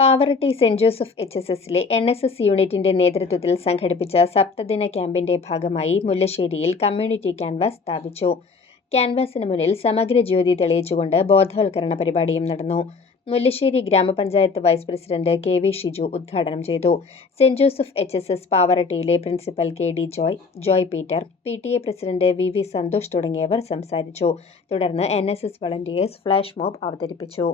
Pavaratti saint Joseph HSSലെ NSS യൂണിറ്റിന്റെ നേതൃത്വത്തിൽ സംഘടിപ്പിച്ച സപ്തദിന ക്യാമ്പിന്റെ ഭാഗമായി മുല്ലശ്ശേരിയിൽ കമ്മ്യൂണിറ്റി ക്യാൻവാസ് സ്ഥാപിച്ചു. ക്യാൻവാസിന് മുന്നിൽ സമഗ്ര ജ്യോതി തെളിയിച്ചുകൊണ്ട് ബോധവൽക്കരണ പരിപാടിയും നടന്നു. മുല്ലശ്ശേരി ഗ്രാമപഞ്ചായത്ത് വൈസ് പ്രസിഡന്റ് KV ഷിജു ഉദ്ഘാടനം ചെയ്തു. സെന്റ് ജോസഫ് HSS പാവറട്ടിയിലെ principal KD Joy Peter, PTA president VV Santhosh തുടങ്ങിയവർ സംസാരിച്ചു. തുടർന്ന് NSS വളണ്ടിയേഴ്സ് ഫ്ലാഷ് മോബ് അവതരിപ്പിച്ചു.